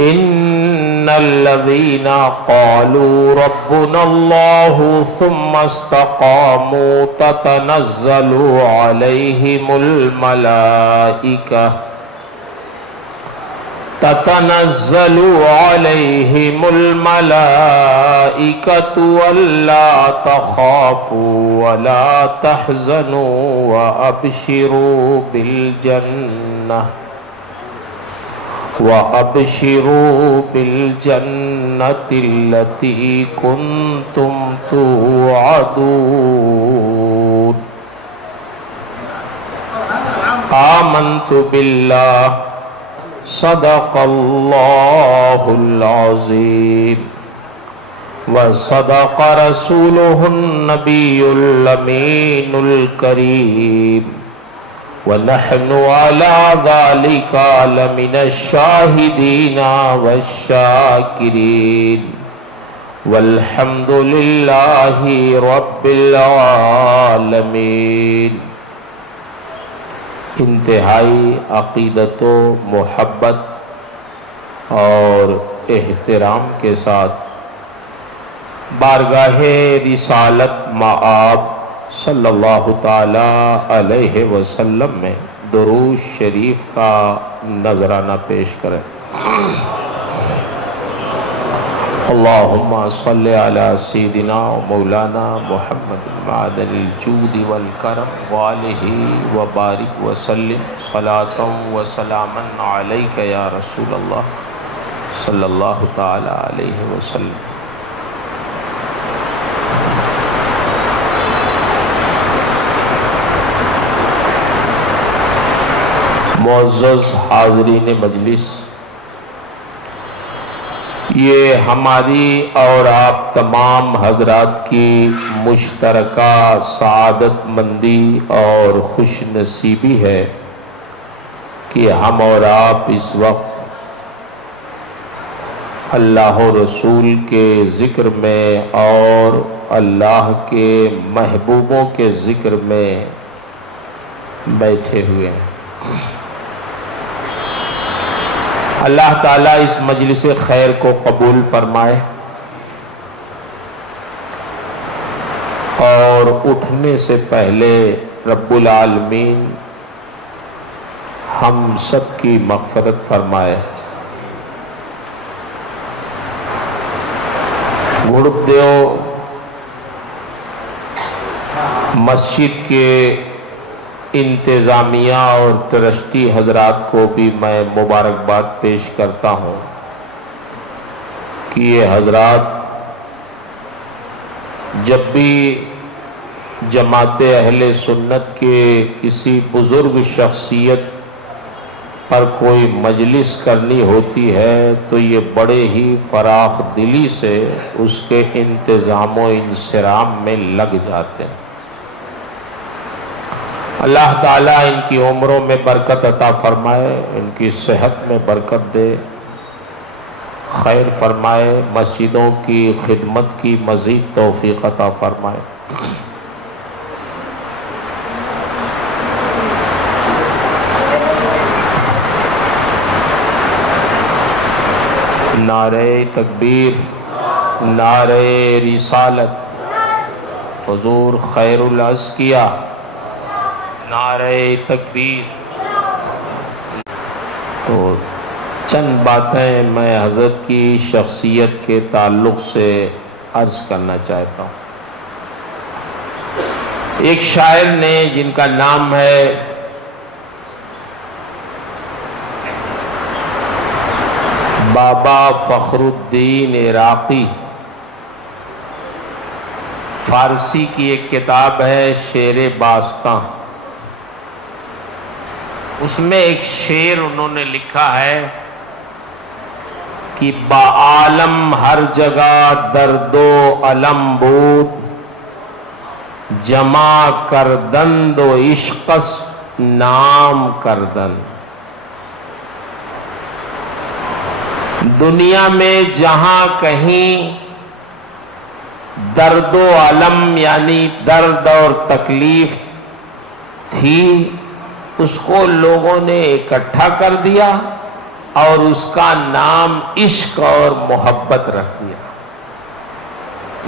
إن الذين قالوا ربنا الله ثم استقاموا تتنزل عليهم الملائكة ألا تخافوا ولا تحزنوا وأبشروا بالجنة التي كنتم توعدون آمنت بالله صدق الله العظيم وصدق رسوله النبي الأمين الكريم ونحن على ذلك لمن الشاهدين والشاكرين والحمد لله رب العالمين۔ انتہائی عقیدت و محبت اور احترام کے ساتھ بارگاہ رسالت مآب صلی اللہ تعالی علیہ وسلم میں درود شریف کا نذرانہ پیش کریں۔ اللہم صلی علی سیدنا و مولانا محمد معدن الجود والکرم وآلہ وبارک وسلم صلاۃ و سلاما علیک یا رسول اللہ صلی اللہ تعالی علیہ وسلم۔ معزز حاضرین مجلس، یہ ہماری اور آپ تمام حضرات کی مشترکہ سعادت مندی اور خوش نصیبی ہے کہ ہم اور آپ اس وقت اللہ و رسول کے ذکر میں اور اللہ کے محبوبوں کے ذکر میں بیٹھے ہوئے ہیں۔ اللہ تعالیٰ اس مجلس خیر کو قبول فرمائے اور اٹھنے سے پہلے رب العالمین ہم سب کی مغفرت فرمائے۔ گڑبدیو مسجد کے انتظامیہ اور ٹرسٹی حضرات کو بھی میں مبارکباد پیش کرتا ہوں کہ یہ حضرات جب بھی جماعت اہل سنت کے کسی بزرگ شخصیت پر کوئی مجلس کرنی ہوتی ہے تو یہ بڑے ہی فراخ دلی سے اس کے انتظام و انصرام میں لگ جاتے ہیں۔ اللہ تعالیٰ ان کی عمروں میں برکت عطا فرمائے، ان کی صحت میں برکت دے، خیر فرمائے، مسجدوں کی خدمت کی مزید توفیق عطا فرمائے۔ نعرہ تکبیر، نعرہ رسالت، حضور خیر الازکیہ، نعرہ تکبیر۔ تو چند باتیں میں حضرت کی شخصیت کے تعلق سے عرض کرنا چاہتا ہوں۔ ایک شاعر نے جن کا نام ہے بابا فخر الدین عراقی، فارسی کی ایک کتاب ہے شعر باستاں، اس میں ایک شعر انہوں نے لکھا ہے کہ با عالم ہر جگہ درد و علم بود، جمع کردند و عشقس نام کردند۔ دنیا میں جہاں کہیں درد و علم یعنی درد اور تکلیف تھی، اس کو لوگوں نے اکٹھا کر دیا اور اس کا نام عشق اور محبت رکھ دیا۔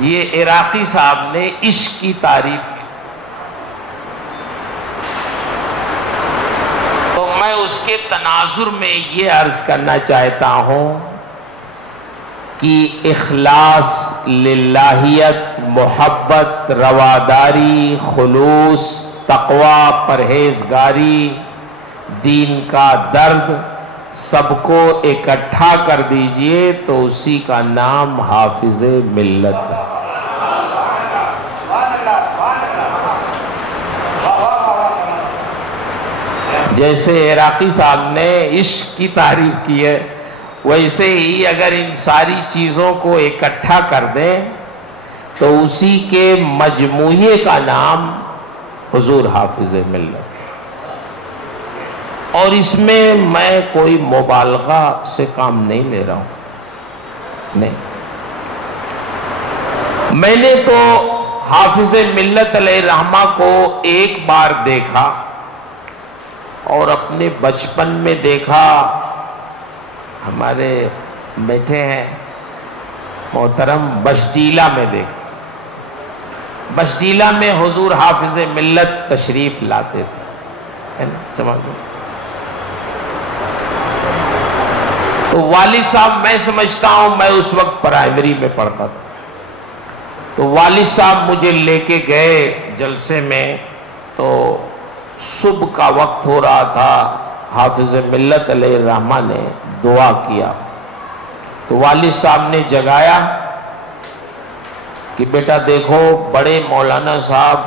یہ عراقی صاحب نے عشق کی تعریف کی، تو میں اس کے تناظر میں یہ عرض کرنا چاہتا ہوں کہ اخلاص، للہیت، محبت، رواداری، خلوص، تقوی، پرہیزگاری، دین کا درد، سب کو اکٹھا کر دیجئے تو اسی کا نام حافظ ملت ہے۔ جیسے عراقی صاحب نے عشق کی تعریف کی ہے، ویسے ہی اگر ان ساری چیزوں کو اکٹھا کر دیں تو اسی کے مجموعے کا نام حضور حافظ ملت۔ اور اس میں میں کوئی مبالغہ سے کام نہیں لے رہا ہوں، نہیں، میں نے تو حافظ ملت علیہ الرحمہ کو ایک بار دیکھا اور اپنے بچپن میں دیکھا، ہمارے بیٹھے ہیں محترم بشڈیلا میں دیکھا، بشڈیلا میں حضور حافظ ملت تشریف لاتے تھے، ہے نا چمک۔ تو والد صاحب، میں سمجھتا ہوں میں اس وقت پرائمری میں پڑھتا تھا، تو والد صاحب مجھے لے کے گئے جلسے میں، تو صبح کا وقت ہو رہا تھا، حافظ ملت علیہ الرحمہ نے دعا کیا، تو والد صاحب نے جگایا کہ بیٹا دیکھو بڑے مولانا صاحب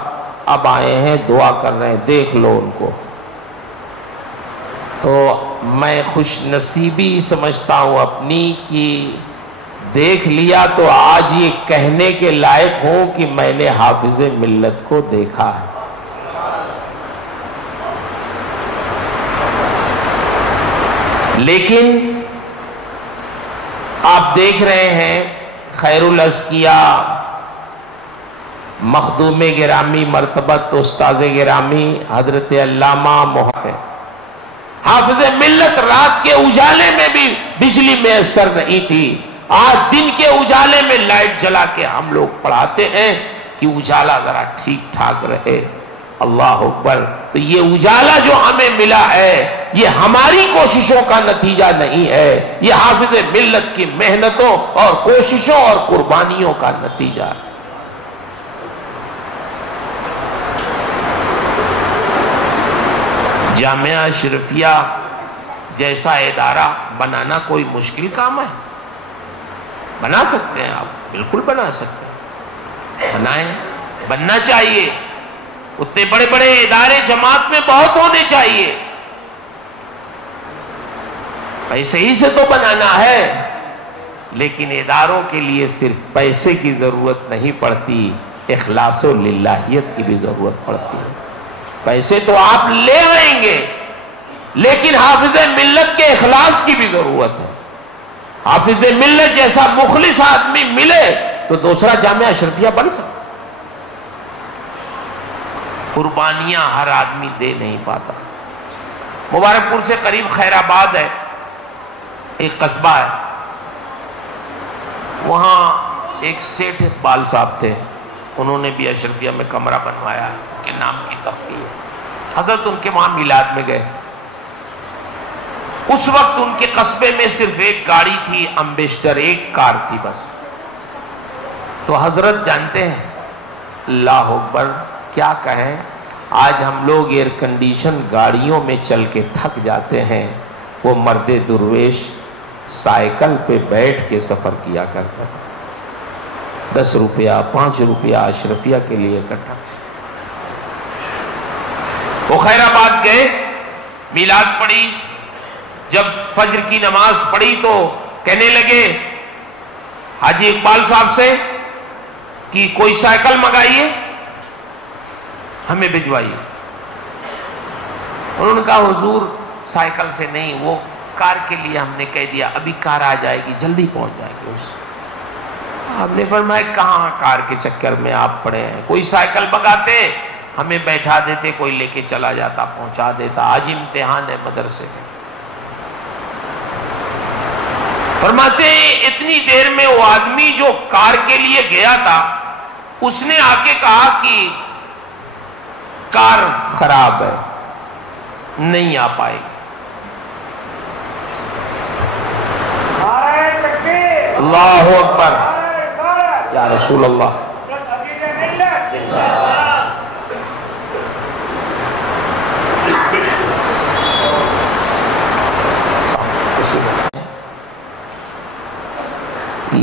اب آئے ہیں، دعا کر رہے ہیں، دیکھ لو ان کو۔ تو میں خوش نصیبی سمجھتا ہوں اپنی کہ دیکھ لیا تو آج یہ کہنے کے لائق ہوں کہ میں نے حافظ ملت کو دیکھا ہے۔ لیکن آپ دیکھ رہے ہیں خیر الازکیاء، مخدوم گرامی مرتبت استاذ گرامی حضرت علامہ محقق حافظ ملت رات کے اجالے میں بھی بجلی میسر نہیں تھی، آج دن کے اجالے میں لائٹ جلا کے ہم لوگ پڑھاتے ہیں کہ اجالا ذرا ٹھیک ٹھاک رہے۔ اللہ اکبر۔ تو یہ اجالا جو ہمیں ملا ہے یہ ہماری کوششوں کا نتیجہ نہیں ہے، یہ حافظ ملت کی محنتوں اور کوششوں اور قربانیوں کا نتیجہ ہے۔ جامعہ اشرفیہ جیسا ادارہ بنانا کوئی مشکل کام ہے؟ بنا سکتے ہیں آپ، بالکل بنا سکتے ہیں، بنائیں، بننا چاہیے۔ اتنے بڑے بڑے ادارے جماعت میں بہت ہونے چاہیے، پیسے ہی سے تو بنانا ہے، لیکن اداروں کے لیے صرف پیسے کی ضرورت نہیں پڑتی، اخلاص و للہیت کی بھی ضرورت پڑتی ہے۔ پیسے تو آپ لے آئیں گے، لیکن حافظ ملت کے اخلاص کی بھی ضرورت ہے۔ حافظ ملت جیسا مخلص آدمی ملے تو دوسرا جامعہ اشرفیہ بن سکتا۔ قربانیاں ہر آدمی دے نہیں پاتا۔ مبارک پور سے قریب خیر آباد ہے، ایک قصبہ ہے، وہاں ایک سیٹھ اقبال صاحب تھے، انہوں نے بھی اشرفیہ میں کمرہ بنوایا، ان کے نام کی تختی ہے۔ حضرت ان کے وہاں میلاد میں گئے، اس وقت ان کے قصبے میں صرف ایک گاڑی تھی، امبیسڈر، ایک کار تھی بس۔ تو حضرت جانتے ہیں، اللہ اکبر، کیا کہیں، آج ہم لوگ ایئر کنڈیشن گاڑیوں میں چل کے تھک جاتے ہیں، وہ مرد درویش سائیکل پہ بیٹھ کے سفر کیا کرتا تھا، 10 روپیہ 5 روپیہ اشرفیہ کے لیے اکٹھا۔ وہ خیر آباد گئے، میلاد پڑھی، جب فجر کی نماز پڑھی تو کہنے لگے حاجی اقبال صاحب سے کہ کوئی سائیکل منگائیے، ہمیں بھجوائیے۔ انہوں نے کہا حضور سائیکل سے نہیں، وہ کار کے لیے ہم نے کہہ دیا، ابھی کار آ جائے گی، جلدی پہنچ جائے گی اس۔ ہم نے فرمایا کہاں کار کے چکر میں آپ پڑے ہیں، کوئی سائیکل منگاتے، ہمیں بیٹھا دیتے، کوئی لے کے چلا جاتا، پہنچا دیتا، آج امتحان ہے مدرسے میں۔ فرماتے ہیں اتنی دیر میں وہ آدمی جو کار کے لیے گیا تھا اس نے آ کے کہا کہ کار خراب ہے، نہیں آ پائے گی۔ اللہ اکبر یا رسول اللہ۔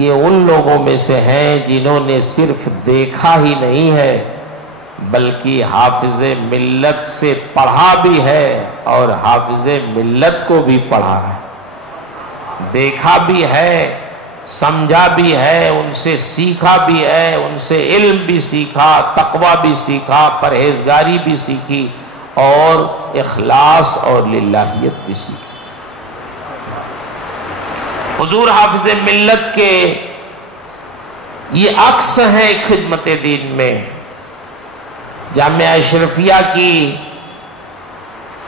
یہ ان لوگوں میں سے ہیں جنہوں نے صرف دیکھا ہی نہیں ہے بلکہ حافظ ملت سے پڑھا بھی ہے اور حافظ ملت کو بھی پڑھا ہے، دیکھا بھی ہے، سمجھا بھی ہے، ان سے سیکھا بھی ہے، ان سے علم بھی سیکھا، تقوی بھی سیکھا، پرہیزگاری بھی سیکھی اور اخلاص اور للہیت بھی سیکھی۔ حضور حافظ ملت کے یہ عکس ہیں خدمت دین میں۔ جامعہ اشرفیہ کی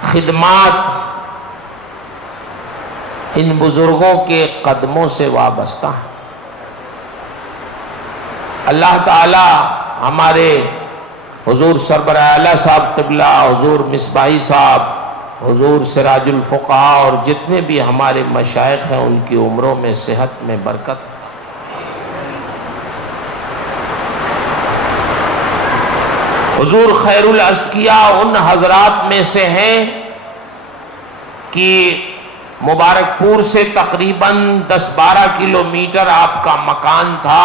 خدمات ان بزرگوں کے قدموں سے وابستہ ہیں۔ اللہ تعالی ہمارے حضور سربراہ اعلیٰ صاحب قبلہ، حضور مصباحی صاحب، حضور سراج الفقہاء اور جتنے بھی ہمارے مشائخ ہیں ان کی عمروں میں صحت میں برکت۔ حضور خیر الاسقیاء ان حضرات میں سے ہیں کہ مبارک پور سے تقریباً 10-12 کلومیٹر آپ کا مکان تھا،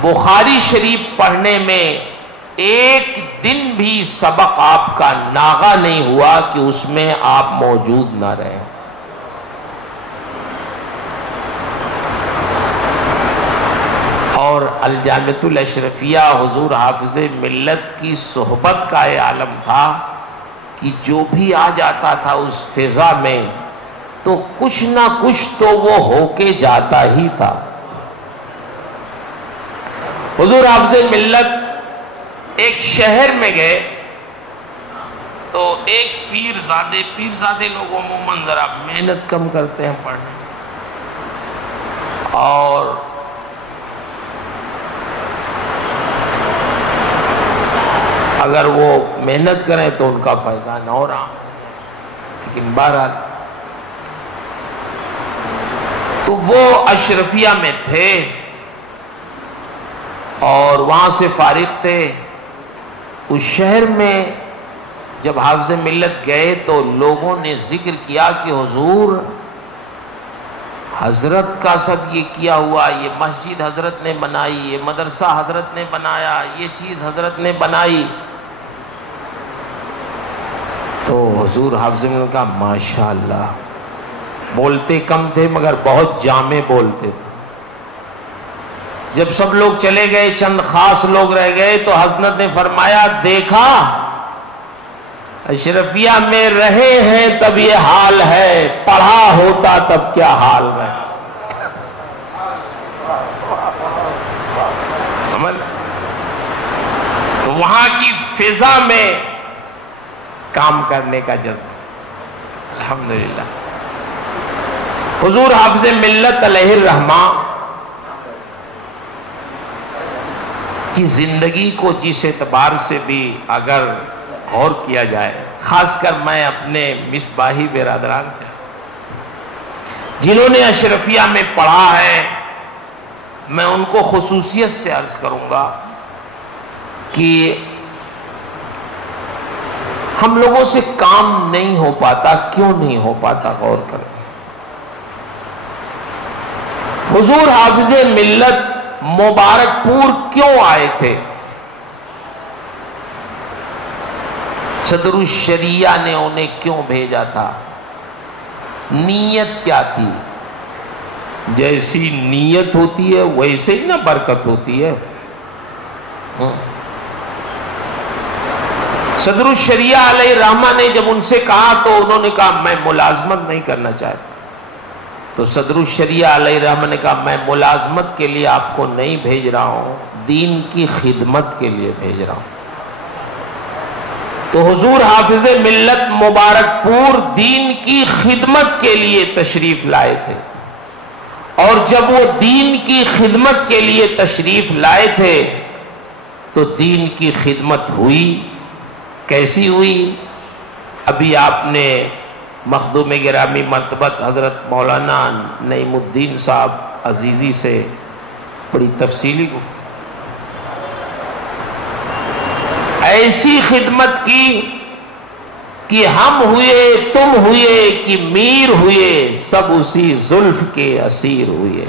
بخاری شریف پڑھنے میں ایک دن بھی سبق آپ کا ناغہ نہیں ہوا کہ اس میں آپ موجود نہ رہے۔ اور الجامعۃ الاشرفیہ حضور حافظ ملت کی صحبت کا یہ عالم تھا کہ جو بھی آ جاتا تھا اس فضا میں تو کچھ نہ کچھ تو وہ ہو کے جاتا ہی تھا۔ حضور حافظ ملت ایک شہر میں گئے تو ایک پیرزادے لوگ عموماً ذرا محنت کم کرتے ہیں پڑھنے، اور اگر وہ محنت کریں تو ان کا فیضان اور عام، لیکن بہرحال تو وہ اشرفیہ میں تھے اور وہاں سے فارغ تھے۔ اس شہر میں جب حافظ ملت گئے تو لوگوں نے ذکر کیا کہ حضور حضرت کا سب یہ کیا ہوا، یہ مسجد حضرت نے بنائی، یہ مدرسہ حضرت نے بنایا، یہ چیز حضرت نے بنائی۔ تو حضور حافظ ملت کا ماشاءاللہ، بولتے کم تھے مگر بہت جامع بولتے تھے۔ جب سب لوگ چلے گئے چند خاص لوگ رہ گئے تو حضرت نے فرمایا دیکھا اشرفیہ میں رہے ہیں تب یہ حال ہے، پڑھا ہوتا تب کیا حال ہے۔ سمجھ؟ تو وہاں کی فضا میں کام کرنے کا جذبہ الحمدللہ۔ حضور حافظ ملت علیہ الرحمہ کی زندگی کو جس اعتبار سے بھی اگر غور کیا جائے، خاص کر میں اپنے مصباحی برادران سے جنہوں نے اشرفیہ میں پڑھا ہے، میں ان کو خصوصیت سے عرض کروں گا کہ ہم لوگوں سے کام نہیں ہو پاتا۔ کیوں نہیں ہو پاتا؟ غور کریں۔ حضور حافظ ملت مبارک پور کیوں آئے تھے؟ صدر الشریعہ نے انہیں کیوں بھیجا تھا؟ نیت کیا تھی؟ جیسی نیت ہوتی ہے ویسے ہی نا برکت ہوتی ہے۔ صدر الشریعہ علیہ الرحمہ نے جب ان سے کہا تو انہوں نے کہا میں ملازمت نہیں کرنا چاہتا۔ تو صدر الشریعہ علیہ الرحمہ نے کہا میں ملازمت کے لیے آپ کو نہیں بھیج رہا ہوں، دین کی خدمت کے لیے بھیج رہا ہوں۔ تو حضور حافظ ملت مبارک پور دین کی خدمت کے لیے تشریف لائے تھے، اور جب وہ دین کی خدمت کے لیے تشریف لائے تھے تو دین کی خدمت ہوئی. کیسی ہوئی؟ ابھی آپ نے مخدوم گرامی مرتبت حضرت مولانا نعیم الدین صاحب عزیزی سے بڑی تفصیلی گفتگو، ایسی خدمت کی کہ ہم ہوئے، تم ہوئے، کہ میر ہوئے، سب اسی زلف کے اسیر ہوئے.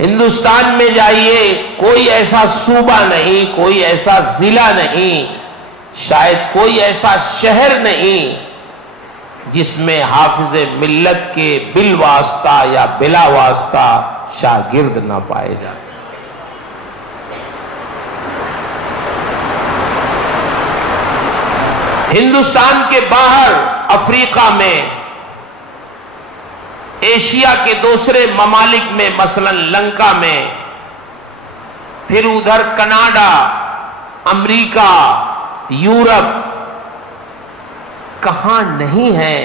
ہندوستان میں جائیے، کوئی ایسا صوبہ نہیں، کوئی ایسا ضلع نہیں، شاید کوئی ایسا شہر نہیں جس میں حافظ ملت کے بالواسطہ یا بلا واسطہ شاگرد نہ پائے جاتے. ہندوستان کے باہر افریقہ میں، ایشیا کے دوسرے ممالک میں مثلا لنکا میں، پھر ادھر کینیڈا، امریکہ، یورپ، کہاں نہیں ہے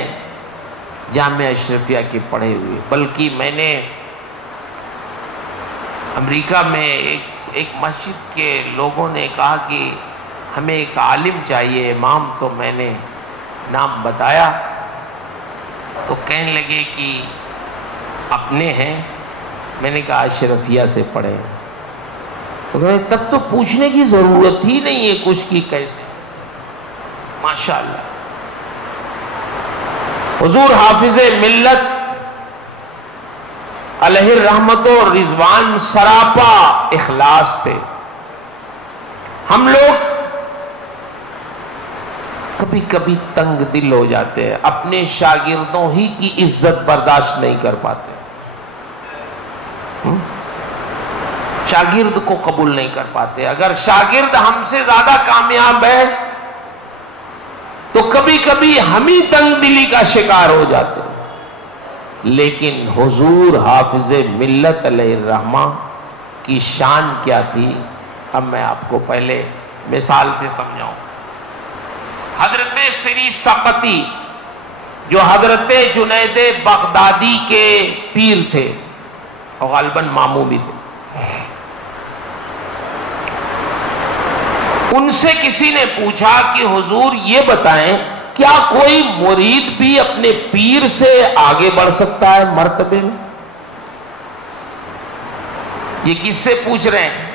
جامعہ اشرفیہ کے پڑھے ہوئے. بلکہ میں نے امریکہ میں ایک مسجد کے لوگوں نے کہا کہ ہمیں ایک عالم چاہیے امام، تو میں نے نام بتایا تو کہنے لگے کہ اپنے ہیں. میں نے کہا اشرفیہ سے پڑھے ہیں. تو کہے تب تو پوچھنے کی ضرورت ہی نہیں ہے کچھ کی کیسے. ماشاءاللہ حضور حافظ ملت علیہ الرحمت و رضوان سراپا اخلاص تھے. ہم لوگ کبھی کبھی تنگ دل ہو جاتے ہیں، اپنے شاگردوں ہی کی عزت برداشت نہیں کر پاتے، شاگرد کو قبول نہیں کر پاتے. اگر شاگرد ہم سے زیادہ کامیاب ہے تو کبھی کبھی ہم ہی تنگ دلی کا شکار ہو جاتے ہیں. لیکن حضور حافظ ملت علیہ الرحمہ کی شان کیا تھی، اب میں آپ کو پہلے مثال سے سمجھاؤں. حضرت سری سقطی جو حضرت جنید بغدادی کے پیر تھے اور غالباً ماموں بھی تھے، ان سے کسی نے پوچھا کہ حضور یہ بتائیں کیا کوئی مرید بھی اپنے پیر سے آگے بڑھ سکتا ہے مرتبے میں؟ یہ کس سے پوچھ رہے ہیں؟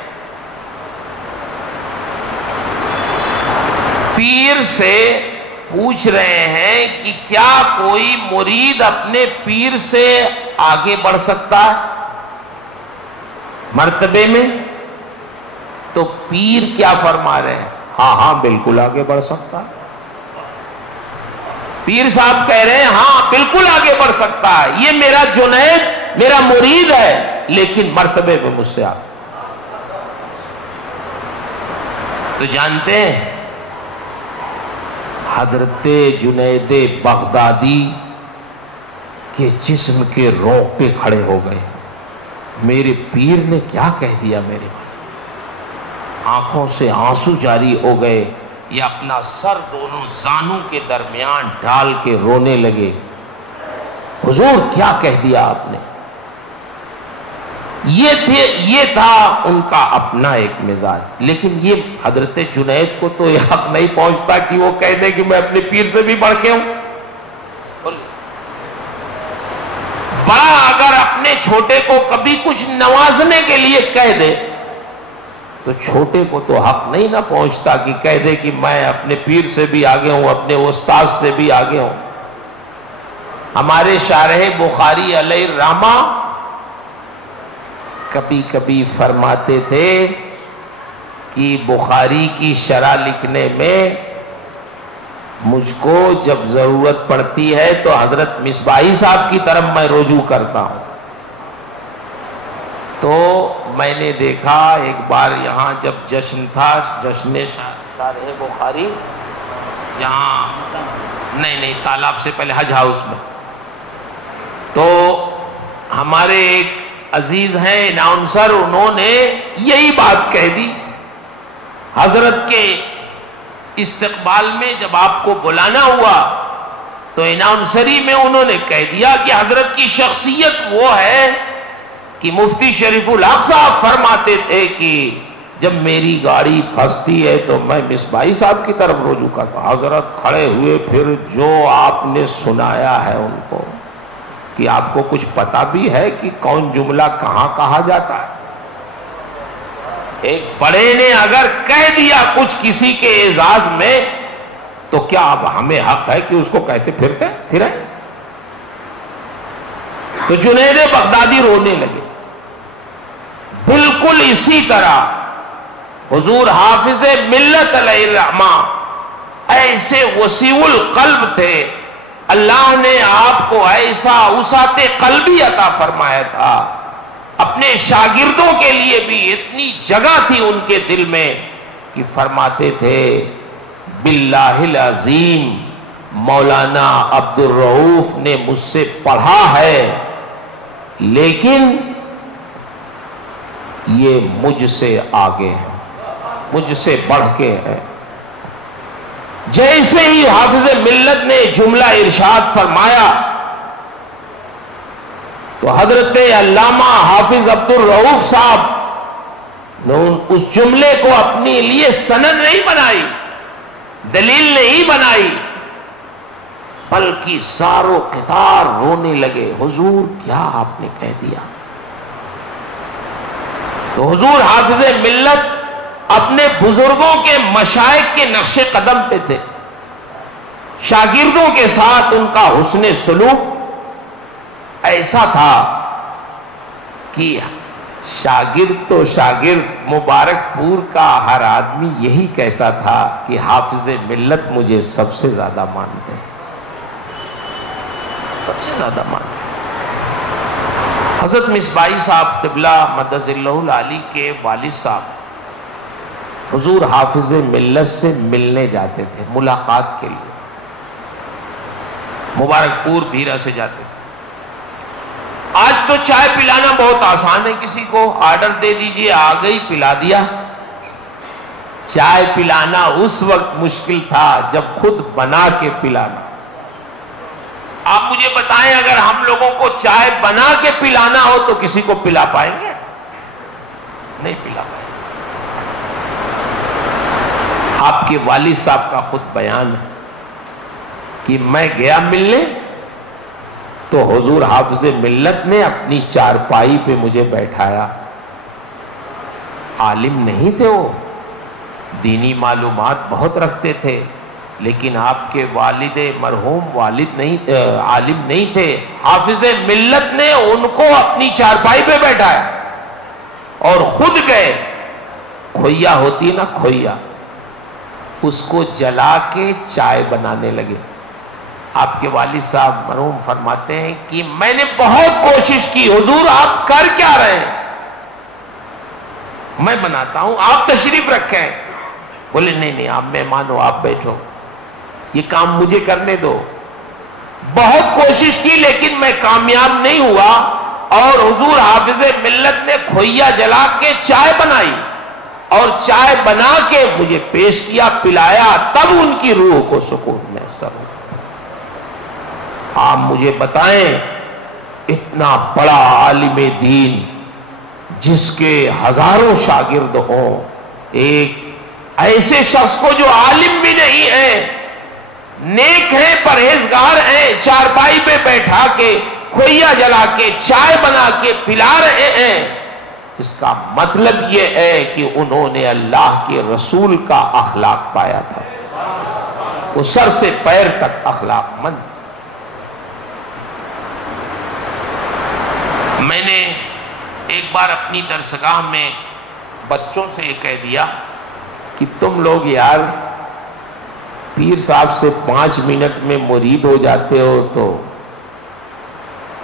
پیر سے پوچھ رہے ہیں کہ کیا کوئی مرید اپنے پیر سے آگے بڑھ سکتا ہے مرتبے میں؟ تو پیر کیا فرما رہے ہیں؟ ہاں ہاں بالکل آگے بڑھ سکتا ہے. پیر صاحب کہہ رہے ہیں ہاں بالکل آگے بڑھ سکتا ہے، یہ میرا جنید میرا مرید ہے لیکن مرتبے پہ مجھ سے آگے. تو جانتے ہیں حضرت جنید بغدادی کے جسم کے روپے کھڑے ہو گئے. میرے پیر نے کیا کہہ دیا میرے بھائی. آنکھوں سے آنسو جاری ہو گئے، یہ اپنا سر دونوں زانوں کے درمیان ڈال کے رونے لگے. حضور کیا کہہ دیا آپ نے؟ یہ تھا ان کا اپنا ایک مزاج. لیکن یہ حضرت جنید کو تو یہ حق نہیں پہنچتا کہ وہ کہہ دے کہ میں اپنے پیر سے بھی بڑھ کے ہوں. بڑا اگر اپنے چھوٹے کو کبھی کچھ نوازنے کے لیے کہہ دے تو چھوٹے کو تو حق نہیں نہ پہنچتا کہ کہہ دے کہ میں اپنے پیر سے بھی آگے ہوں، اپنے استاد سے بھی آگے ہوں. ہمارے شارح بخاری علیہ الرحمہ کبھی کبھی فرماتے تھے کہ بخاری کی شرح لکھنے میں مجھ کو جب ضرورت پڑتی ہے تو حضرت مصباحی صاحب کی طرف میں رجوع کرتا ہوں. تو میں نے دیکھا ایک بار یہاں جب جشن تھا، جشن شارح بخاری، یہاں نہیں تالاب سے پہلے حج ہاؤس میں، تو ہمارے ایک عزیز ہیں اناؤنسر، انہوں نے یہی بات کہہ دی. حضرت کے استقبال میں جب آپ کو بلانا ہوا تو اناؤنسری میں انہوں نے کہہ دیا کہ حضرت کی شخصیت وہ ہے کہ مفتی شریف الحق صاحب فرماتے تھے کہ جب میری گاڑی پھنستی ہے تو میں مصباحی صاحب کی طرف رجوع کرتا ہوں۔ حضرت کھڑے ہوئے، پھر جو آپ نے سنایا ہے ان کو کہ آپ کو کچھ پتہ بھی ہے کہ کون جملہ کہاں کہا جاتا ہے؟ ایک بڑے نے اگر کہہ دیا کچھ کسی کے اعزاز میں تو کیا اب ہمیں حق ہے کہ اس کو کہتے پھریں؟ تو جنید بغدادی رونے لگے۔ بالکل اسی طرح حضور حافظ ملت علیہ الرحمہ ایسے وسیع القلب تھے، اللہ نے آپ کو ایسا وسعت قلبی عطا فرمایا تھا، اپنے شاگردوں کے لیے بھی اتنی جگہ تھی ان کے دل میں کہ فرماتے تھے باللہ العظیم مولانا عبد الرؤوف نے مجھ سے پڑھا ہے لیکن یہ مجھ سے آگے ہے، مجھ سے بڑھ کے ہے۔ جیسے ہی حافظ ملت نے جملہ ارشاد فرمایا تو حضرت علامہ حافظ عبد الرؤوف صاحب نے اس جملے کو اپنے لیے سند نہیں بنائی، دلیل نہیں بنائی، بلکہ زار و قطار رونے لگے، حضور کیا آپ نے کہہ دیا؟ تو حضور حافظ ملت اپنے بزرگوں کے مشائخ کے نقش قدم پہ تھے، شاگردوں کے ساتھ ان کا حسن سلوک ایسا تھا کہ شاگرد تو شاگرد مبارک پور کا ہر آدمی یہی کہتا تھا کہ حافظ ملت مجھے سب سے زیادہ مانتے ہیں، سب سے زیادہ مانتے ہیں۔ حضرت مصباحی صاحب قبلہ مدظ اللہ العالی کے والد صاحب حضور حافظ ملت سے ملنے جاتے تھے ملاقات کے لیے، مبارک پور بھیرا سے جاتے تھے۔ آج تو چائے پلانا بہت آسان ہے، کسی کو آرڈر دے دیجئے آ گئی پلا دیا۔ چائے پلانا اس وقت مشکل تھا جب خود بنا کے پلانا۔ آپ مجھے بتائیں اگر ہم لوگوں کو چائے بنا کے پلانا ہو تو کسی کو پلا پائیں گے؟ نہیں پلا پائیں گے۔ آپ کے والد صاحب کا خود بیان ہے کہ میں گیا ملنے تو حضور حافظ ملت نے اپنی چارپائی پہ مجھے بیٹھایا۔ عالم نہیں تھے وہ، دینی معلومات بہت رکھتے تھے، لیکن آپ کے والد مرحوم والد نہیں عالم نہیں تھے۔ حافظ ملت نے ان کو اپنی چارپائی پہ بیٹھایا اور خود گئے، کھویا ہوتی نا کھویا، اس کو جلا کے چائے بنانے لگے۔ آپ کے والد صاحب مرحوم فرماتے ہیں کہ میں نے بہت کوشش کی، حضور آپ کر کیا رہے ہیں؟ میں بناتا ہوں، آپ تشریف رکھیں۔ بولے نہیں آپ مہمان ہو، آپ بیٹھو، یہ کام مجھے کرنے دو۔ بہت کوشش کی لیکن میں کامیاب نہیں ہوا، اور حضور حافظ ملت نے کھویا جلا کے چائے بنائی اور چائے بنا کے مجھے پیش کیا، پلایا، تب ان کی روح کو سکون میسر ہوا۔ آپ مجھے بتائیں اتنا بڑا عالم دین جس کے ہزاروں شاگرد ہوں، ایک ایسے شخص کو جو عالم بھی نہیں ہے، نیک ہیں، پرہیزگار ہیں، چارپائی پہ بیٹھا کے کھویا جلا کے چائے بنا کے پلا رہے ہیں، اس کا مطلب یہ ہے کہ انہوں نے اللہ کے رسول کا اخلاق پایا تھا، وہ سر سے پیر تک اخلاق مند۔ میں نے ایک بار اپنی درسگاہ میں بچوں سے یہ کہہ دیا کہ تم لوگ یار پیر صاحب سے 5 منٹ میں مرید ہو جاتے ہو تو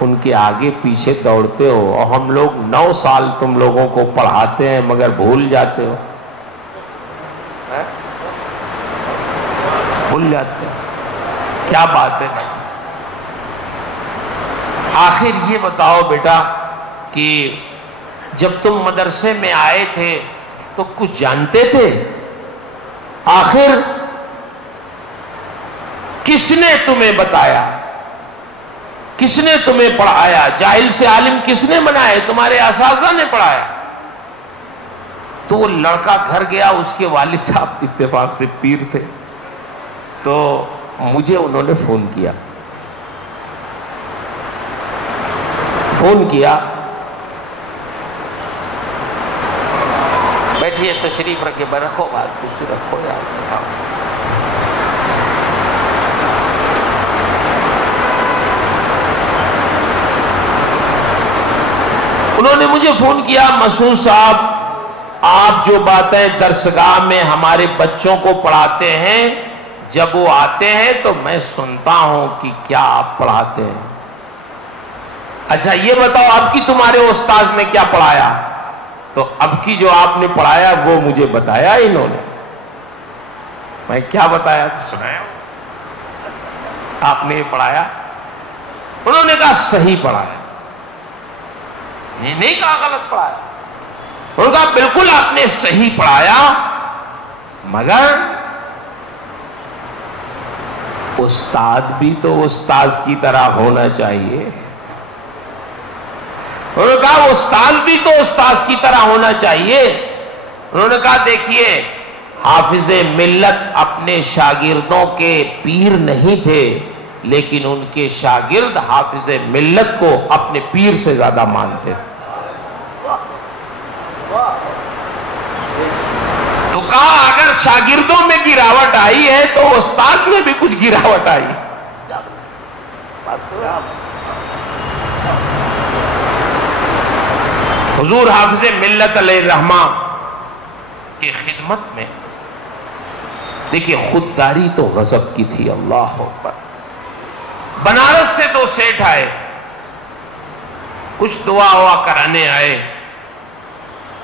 ان کے آگے پیچھے دوڑتے ہو، اور ہم لوگ 9 سال تم لوگوں کو پڑھاتے ہیں مگر بھول جاتے ہو، بھول جاتے ہو، کیا بات ہے؟ آخر یہ بتاؤ بیٹا کہ جب تم مدرسے میں آئے تھے تو کچھ جانتے تھے؟ آخر کس نے تمہیں بتایا؟ کس نے تمہیں پڑھایا؟ جاہل سے عالم کس نے بنایا؟ تمہارے اساتذہ نے پڑھایا۔ تو وہ لڑکا گھر گیا، اس کے والد صاحب اتفاق سے پیر تھے، تو مجھے انہوں نے فون کیا، بیٹھیے تشریف رکھے، رکھو بات، کچھ رکھو یار۔ انہوں نے مجھے فون کیا، مسعود صاحب آپ جو باتیں درسگاہ میں ہمارے بچوں کو پڑھاتے ہیں، جب وہ آتے ہیں تو میں سنتا ہوں کہ کیا آپ پڑھاتے ہیں۔ اچھا یہ بتاؤ اب کی تمہارے استاذ نے کیا پڑھایا؟ تو اب کی جو آپ نے پڑھایا وہ مجھے بتایا انہوں نے۔ میں کیا بتایا تو سنایا، آپ نے یہ پڑھایا؟ انہوں نے کہا صحیح پڑھایا، نہیں کہا غلط پڑھایا۔ انہوں نے کہا بالکل آپ نے صحیح پڑھایا، مگر استاد بھی تو استاذ کی طرح ہونا چاہیے۔ انہوں نے کہا استاد بھی تو استاذ کی طرح ہونا چاہیے۔ انہوں نے کہا دیکھیے حافظ ملت اپنے شاگردوں کے پیر نہیں تھے، لیکن ان کے شاگرد حافظ ملت کو اپنے پیر سے زیادہ مانتے تھے۔ تو کہا اگر شاگردوں میں گراوٹ آئی ہے تو استاد میں بھی کچھ گراوٹ آئی۔ حضور حافظ ملت علیہ الرحمہ کی خدمت میں دیکھیے خودداری تو غضب کی تھی، اللہ اکبر۔ بنارس سے دو سیٹھ آئے، کچھ دعا ہوا کرانے آئے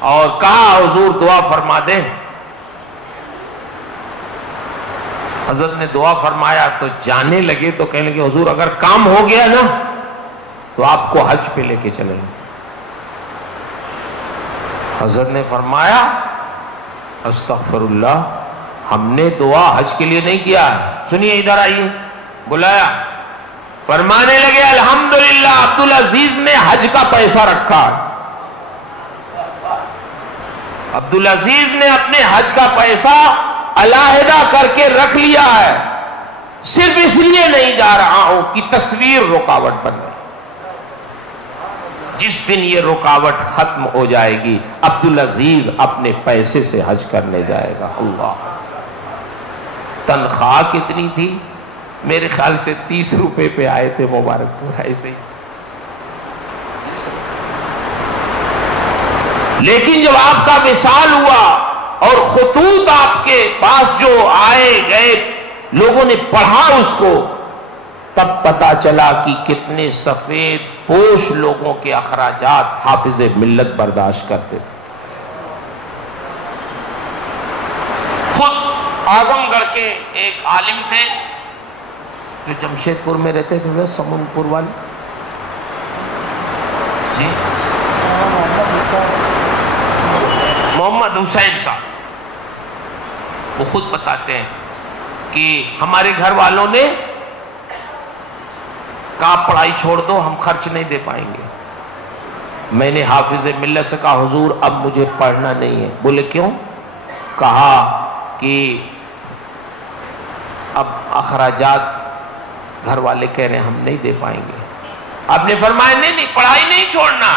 اور کہا حضور دعا فرما دیں۔ حضرت نے دعا فرمایا تو جانے لگے تو کہنے لگے حضور اگر کام ہو گیا نا تو آپ کو حج پہ لے کے چلیں گے۔ حضرت نے فرمایا استغفر اللہ، ہم نے دعا حج کے لیے نہیں کیا ہے، سنیے ادھر آئیے، بلایا، فرمانے لگے الحمدللہ عبدالعزیز نے حج کا پیسہ رکھا، عبدالعزیز نے اپنے حج کا پیسہ علیحدہ کر کے رکھ لیا ہے، صرف اس لیے نہیں جا رہا ہوں کہ تصویر رکاوٹ بن گئی۔ جس دن یہ رکاوٹ ختم ہو جائے گی عبدالعزیز اپنے پیسے سے حج کرنے جائے گا۔ اللہ، تنخواہ کتنی تھی؟ میرے خیال سے 30 روپے پہ آئے تھے مبارک پور، ایسے ہی۔ لیکن جب آپ کا وصال ہوا اور خطوط آپ کے پاس جو آئے گئے لوگوں نے پڑھا اس کو، تب پتا چلا کہ کتنے سفید پوش لوگوں کے اخراجات حافظ ملت برداشت کرتے تھے۔ خود اعظم گڑھ کے ایک عالم تھے جو جمشید پور میں رہتے تھے، سمن پور والے، جی محمد حسین صاحب، وہ خود بتاتے ہیں کہ ہمارے گھر والوں نے کہا پڑھائی چھوڑ دو، ہم خرچ نہیں دے پائیں گے۔ میں نے حافظ ملت سے کہا حضور اب مجھے پڑھنا نہیں ہے۔ بولے کیوں؟ کہا کہ اب اخراجات گھر والے کہہ رہے ہیں ہم نہیں دے پائیں گے۔ آپ نے فرمایا نہیں پڑھائی نہیں چھوڑنا،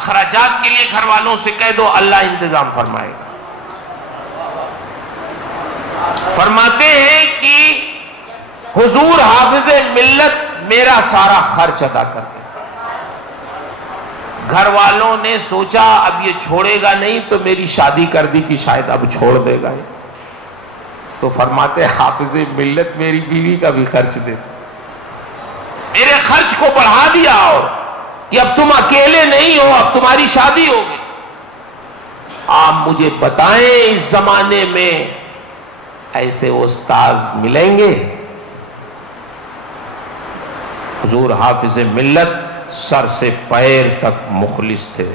اخراجات کے لیے گھر والوں سے کہہ دو اللہ انتظام فرمائے گا۔ فرماتے ہیں کہ حضور حافظ ملت میرا سارا خرچ ادا کرتے، گھر والوں نے سوچا اب یہ چھوڑے گا نہیں تو میری شادی کر دی کہ شاید اب چھوڑ دے گا، تو فرماتے حافظ ملت میری بیوی کا بھی خرچ دے، میرے خرچ کو بڑھا دیا، اور کہ اب تم اکیلے نہیں ہو، اب تمہاری شادی ہوگی۔ آپ مجھے بتائیں اس زمانے میں ایسے استاذ ملیں گے؟ حضور حافظ ملت سر سے پیر تک مخلص تھے،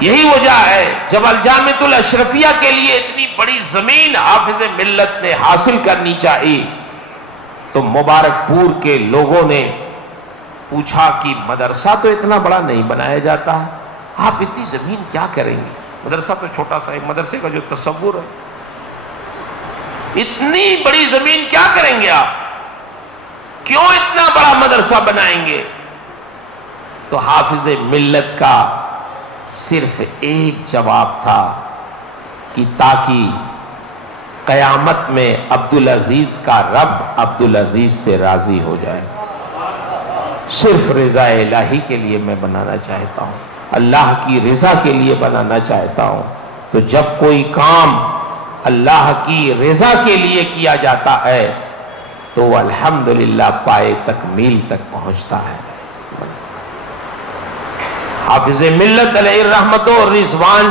یہی وجہ ہے جب الجامعۃ الاشرفیہ کے لیے اتنی بڑی زمین حافظ ملت نے حاصل کرنی چاہی تو مبارک پور کے لوگوں نے پوچھا کہ مدرسہ تو اتنا بڑا نہیں بنایا جاتا ہے، آپ اتنی زمین کیا کریں گے؟ مدرسہ تو چھوٹا سا ہے، مدرسے کا جو تصور ہے، اتنی بڑی زمین کیا کریں گے آپ؟ کیوں اتنا بڑا مدرسہ بنائیں گے؟ تو حافظ ملت کا صرف ایک جواب تھا کہ تاکہ قیامت میں عبدالعزیز کا رب عبدالعزیز سے راضی ہو جائے، صرف رضا الہی کے لیے میں بنانا چاہتا ہوں، اللہ کی رضا کے لیے بنانا چاہتا ہوں۔ تو جب کوئی کام اللہ کی رضا کے لیے کیا جاتا ہے تو وہ الحمدللہ پائے تکمیل تک پہنچتا ہے۔ حافظ ملت علیہ الرحمت و رضوان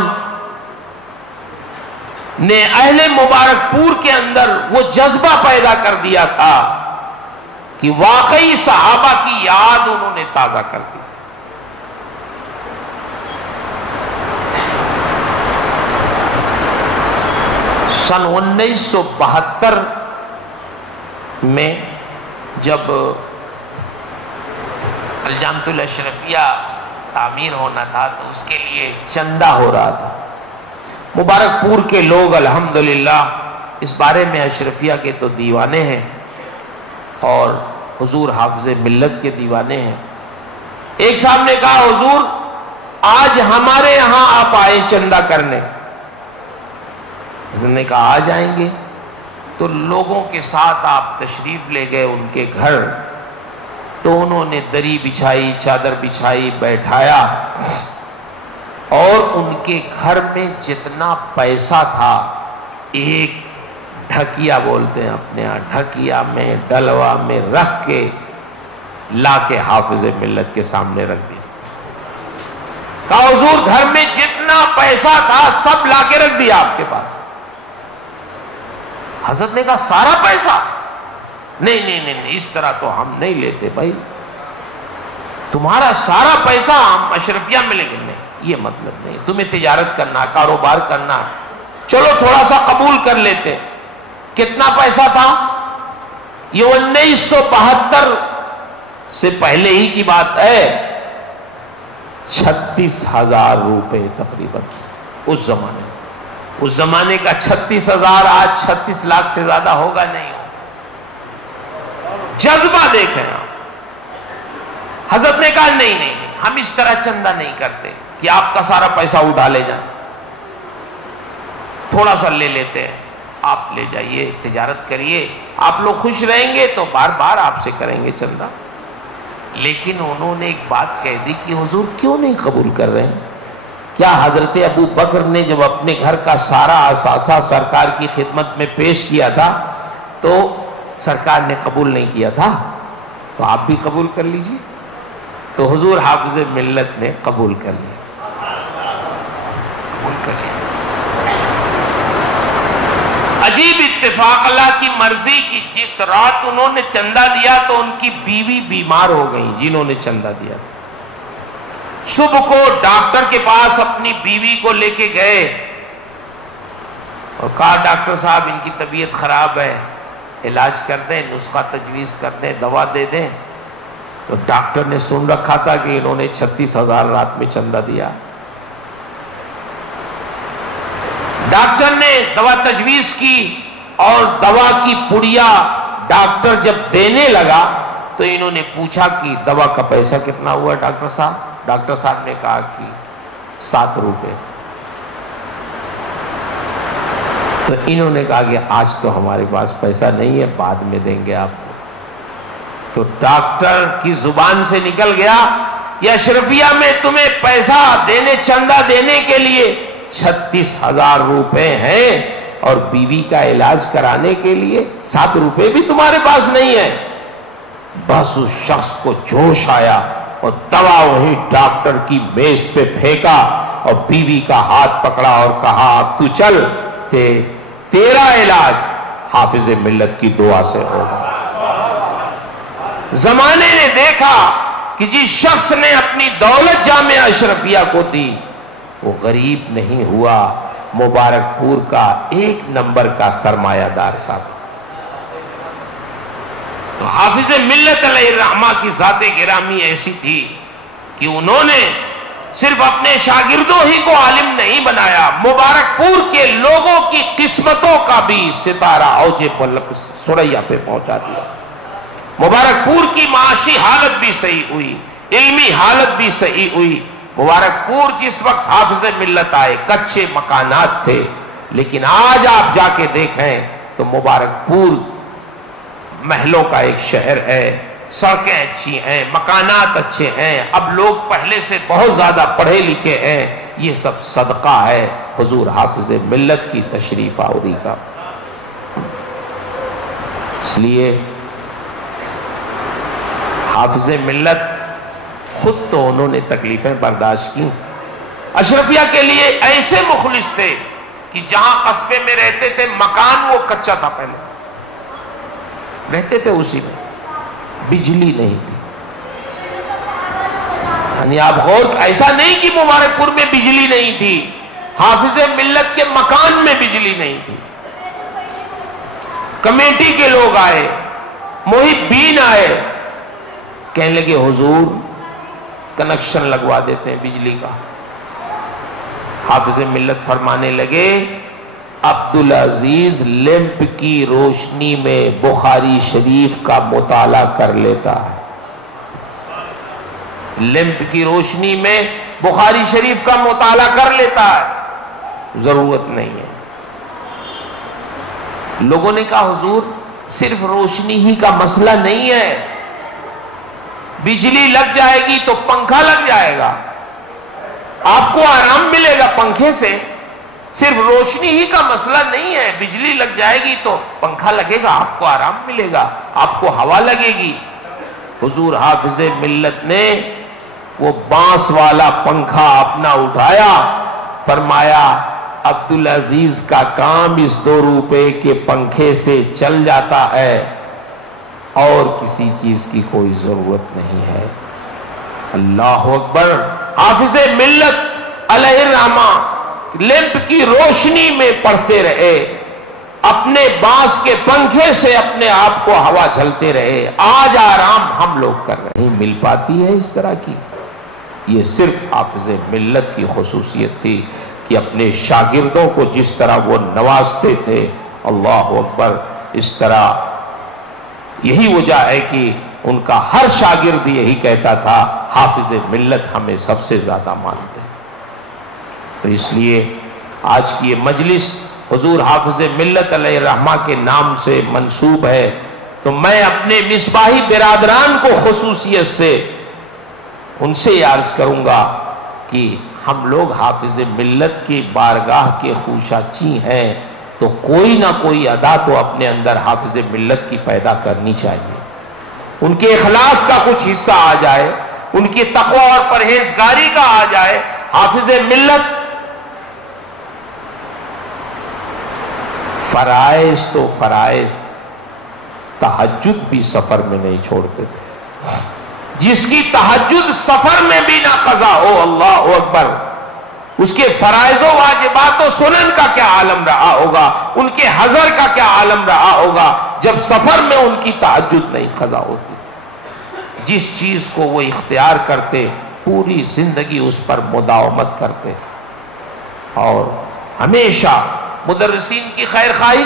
نے اہل مبارک پور کے اندر وہ جذبہ پیدا کر دیا تھا کہ واقعی صحابہ کی یاد انہوں نے تازہ کر دی۔ سن 1972 میں جب الجامعۃ الاشرفیہ تعمیر ہونا تھا تو اس کے لیے چندہ ہو رہا تھا۔ مبارک پور کے لوگ الحمدللہ اس بارے میں اشرفیہ کے تو دیوانے ہیں اور حضور حافظ ملت کے دیوانے ہیں۔ ایک صاحب نے کہا حضور آج ہمارے یہاں آپ آئے چندہ کرنے، حضور نے کہا آ جائیں گے۔ تو لوگوں کے ساتھ آپ تشریف لے گئے ان کے گھر، تو انہوں نے دری بچھائی، چادر بچھائی، بیٹھایا، اور ان کے گھر میں جتنا پیسہ تھا ایک ڈھکیا بولتے ہیں اپنے یہاں، ڈھکیا میں ڈلوا میں رکھ کے لا کے حافظ ملت کے سامنے رکھ دیا۔ کہا حضور گھر میں جتنا پیسہ تھا سب لا کے رکھ دیا آپ کے پاس۔ حضرت نے کہا سارا پیسہ؟ نہیں نہیں نہیں، اس طرح تو ہم نہیں لیتے بھائی، تمہارا سارا پیسہ ہم اشرفیہ میں لے گئے۔ یہ مطلب نہیں، تمہیں تجارت کرنا، کاروبار کرنا، چلو تھوڑا سا قبول کر لیتے۔ کتنا پیسہ تھا؟ یہ 1972 سے پہلے ہی کی بات ہے، 36,000 روپے تقریباً اس زمانے میں۔ اس زمانے کا 36,000 آج 36 لاکھ سے زیادہ ہوگا نہیں۔ جذبہ دیکھیں آپ۔ حضرت نے کہا نہیں نہیں نہیں، ہم اس طرح چندہ نہیں کرتے کہ آپ کا سارا پیسہ اٹھا لے جائیں، تھوڑا سا لے لیتے ہیں، آپ لے جائیے، تجارت کریے، آپ لوگ خوش رہیں گے تو بار بار آپ سے کریں گے چندہ۔ لیکن انہوں نے ایک بات کہہ دی کہ حضور کیوں نہیں قبول کر رہے ہیں؟ کیا حضرت ابو بکر نے جب اپنے گھر کا سارا اثاثہ سرکار کی خدمت میں پیش کیا تھا تو سرکار نے قبول نہیں کیا تھا؟ تو آپ بھی قبول کر لیجیے۔ تو حضور حافظ ملت نے قبول کر لیا، قبول کر لیا۔ عجیب اتفاق، اللہ کی مرضی کی، جس رات انہوں نے چندہ دیا تو ان کی بیوی بیمار ہو گئی جنہوں نے چندہ دیا۔ صبح کو ڈاکٹر کے پاس اپنی بیوی کو لے کے گئے اور کہا ڈاکٹر صاحب ان کی طبیعت خراب ہے، علاج کر دیں، نسخہ تجویز کر دیں، دوا دے دیں۔ تو ڈاکٹر نے سن رکھا تھا کہ انہوں نے 36,000 رات میں چندہ دیا۔ ڈاکٹر نے دوا تجویز کی اور دوا کی پڑیا ڈاکٹر جب دینے لگا تو انہوں نے پوچھا کہ دوا کا پیسہ کتنا ہوا ڈاکٹر صاحب؟ ڈاکٹر صاحب نے کہا کہ 7 روپے۔ تو انہوں نے کہا کہ آج تو ہمارے پاس پیسہ نہیں ہے، بعد میں دیں گے آپ کو۔ تو ڈاکٹر کی زبان سے نکل گیا کہ اشرفیہ میں تمہیں پیسہ دینے، چندہ دینے کے لیے 36,000 روپے ہیں اور بیوی کا علاج کرانے کے لیے 7 روپے بھی تمہارے پاس نہیں ہے۔ بس اس شخص کو جوش آیا اور دوا وہی ڈاکٹر کی میز پہ پھینکا اور بیوی کا ہاتھ پکڑا اور کہا اب تو چل، تیرا علاج حافظ ملت کی دعا سے ہوگا۔ زمانے نے دیکھا کہ جس شخص نے اپنی دولت جامعہ اشرفیہ کو دی وہ غریب نہیں ہوا، مبارک پور کا 1 نمبر کا سرمایہ دار صاحب۔ تو حافظ ملت علیہ الرحمہ کی ذات گرامی ایسی تھی کہ انہوں نے صرف اپنے شاگردوں ہی کو عالم نہیں بنایا، مبارک پور کے لوگوں کی قسمتوں کا بھی ستارہ اوج ثریا پہ پہنچا دیا۔ مبارک پور کی معاشی حالت بھی صحیح ہوئی، علمی حالت بھی صحیح ہوئی۔ مبارک پور جس وقت حافظ ملت آئے کچے مکانات تھے، لیکن آج آپ جا کے دیکھیں تو مبارک پور محلوں کا ایک شہر ہے، سڑکیں اچھی ہیں، مکانات اچھے ہیں، اب لوگ پہلے سے بہت زیادہ پڑھے لکھے ہیں۔ یہ سب صدقہ ہے حضور حافظ ملت کی تشریف آوری کا۔ اس لیے حافظ ملت خود تو انہوں نے تکلیفیں برداشت کی، اشرفیہ کے لیے ایسے مخلص تھے کہ جہاں قصبے میں رہتے تھے مکان وہ کچا تھا، پہلے رہتے تھے اسی میں، بجلی نہیں تھی۔ یعنی آپ غور، ایسا نہیں کہ مبارک پور میں بجلی نہیں تھی، حافظ ملت کے مکان میں بجلی نہیں تھی۔ کمیٹی کے لوگ آئے، محب بین آئے، کہنے لگے حضور کنیکشن لگوا دیتے ہیں بجلی کا۔ حافظ ملت فرمانے لگے عبدالعزیز لیمپ کی روشنی میں بخاری شریف کا مطالعہ کر لیتا ہے، لیمپ کی روشنی میں بخاری شریف کا مطالعہ کر لیتا ہے، ضرورت نہیں ہے۔ لوگوں نے کہا حضور صرف روشنی ہی کا مسئلہ نہیں ہے، بجلی لگ جائے گی تو پنکھا لگ جائے گا، آپ کو آرام ملے گا پنکھے سے، صرف روشنی ہی کا مسئلہ نہیں ہے، بجلی لگ جائے گی تو پنکھا لگے گا، آپ کو آرام ملے گا، آپ کو ہوا لگے گی۔ حضور حافظ ملت نے وہ بانس والا پنکھا اپنا اٹھایا، فرمایا عبدالعزیز کا کام اس 2 روپے کے پنکھے سے چل جاتا ہے، اور کسی چیز کی کوئی ضرورت نہیں ہے۔ اللہ اکبر۔ حافظ ملت علیہ الرحمہ لیمپ کی روشنی میں پڑھتے رہے، اپنے بانس کے پنکھے سے اپنے آپ کو ہوا جھلتے رہے۔ آج آرام ہم لوگ کر رہے ہیں، مل پاتی ہے اس طرح کی؟ یہ صرف حافظ ملت کی خصوصیت تھی کہ اپنے شاگردوں کو جس طرح وہ نوازتے تھے، اللہ اکبر، اس طرح یہی وجہ ہے کہ ان کا ہر شاگرد یہی کہتا تھا حافظ ملت ہمیں سب سے زیادہ مانتے ہیں۔ تو اس لیے آج کی یہ مجلس حضور حافظ ملت علیہ الرحمہ کے نام سے منسوب ہے، تو میں اپنے مصباحی برادران کو خصوصیت سے ان سے عرض کروں گا کہ ہم لوگ حافظ ملت کی بارگاہ کے خوشاچی ہیں، تو کوئی نہ کوئی ادا تو اپنے اندر حافظ ملت کی پیدا کرنی چاہیے، ان کے اخلاص کا کچھ حصہ آ جائے، ان کی تقوی اور پرہیزگاری کا آ جائے۔ حافظ ملت فرائض تو فرائض، تہجد بھی سفر میں نہیں چھوڑتے تھے۔ جس کی تہجد سفر میں بھی نہ قضا ہو، اللہ اکبر، اس کے فرائض و واجبات و سنن کا کیا عالم رہا ہوگا، ان کے حضر کا کیا عالم رہا ہوگا جب سفر میں ان کی تہجد نہیں قضا ہوتی۔ جس چیز کو وہ اختیار کرتے پوری زندگی اس پر مداومت کرتے، اور ہمیشہ مدرسین کی خیر خواہی۔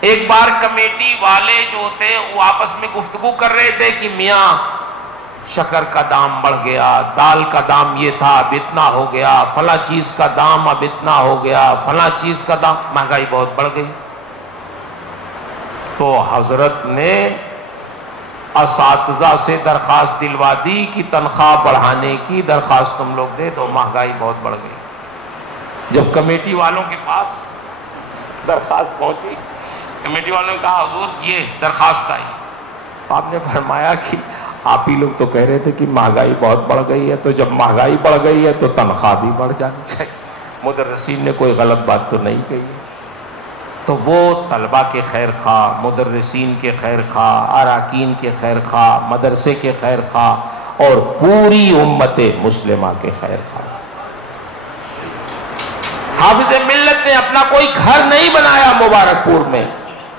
ایک بار کمیٹی والے جو تھے وہ آپس میں گفتگو کر رہے تھے کہ میاں شکر کا دام بڑھ گیا، دال کا دام یہ تھا اب اتنا ہو گیا، فلاں چیز کا دام اب اتنا ہو گیا، فلاں چیز کا دام، مہنگائی بہت بڑھ گئی۔ تو حضرت نے اساتذہ سے درخواست دلوا دی کہ تنخواہ بڑھانے کی درخواست تم لوگ دے دو، مہنگائی بہت بڑھ گئی۔ جب کمیٹی والوں کے پاس درخواست پہنچی، کمیٹی والوں نے کہا حضور یہ درخواست آئی، آپ نے فرمایا کہ آپ ہی لوگ تو کہہ رہے تھے کہ مہنگائی بہت بڑھ گئی ہے، تو جب مہنگائی بڑھ گئی ہے تو تنخواہ بھی بڑھ جانی چاہیے۔ مدرسین نے کوئی غلط بات تو نہیں کہی ہے۔ تو وہ طلبہ کے خیر خواہ، مدرسین کے خیر خواہ، اراکین کے خیر خواہ، مدرسے کے خیر خواہ، اور پوری امت مسلمہ کے خیر خواہ۔ حافظ ملت نے اپنا کوئی گھر نہیں بنایا مبارک پور میں،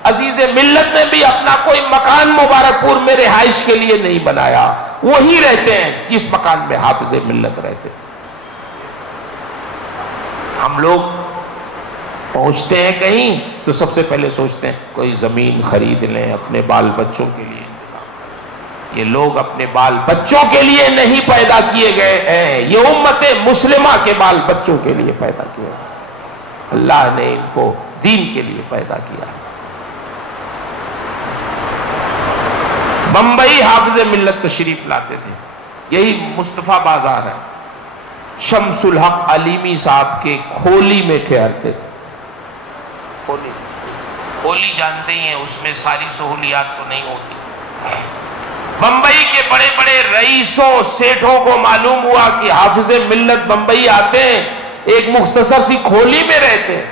عزیز ملت نے بھی اپنا کوئی مکان مبارک پور میں رہائش کے لیے نہیں بنایا، وہی رہتے ہیں جس مکان میں حافظ ملت رہتے۔ ہم لوگ پہنچتے ہیں کہیں تو سب سے پہلے سوچتے ہیں کوئی زمین خرید لیں اپنے بال بچوں کے لیے۔ یہ لوگ اپنے بال بچوں کے لیے نہیں پیدا کیے گئے ہیں، یہ امت مسلمہ کے بال بچوں کے لیے پیدا کیے ہیں۔ اللہ نے ان کو دین کے لیے پیدا کیا ہے۔ بمبئی حافظ ملت تشریف لاتے تھے، یہی مصطفیٰ بازار ہے، شمس الحق علیمی صاحب کے کھولی میں ٹھہرتے تھے۔ کھولی جانتے ہی ہیں، اس میں ساری سہولیات تو نہیں ہوتی۔ بمبئی کے بڑے بڑے رئیسوں سیٹھوں کو معلوم ہوا کہ حافظ ملت بمبئی آتے ہیں، ایک مختصر سی کھولی میں رہتے ہیں،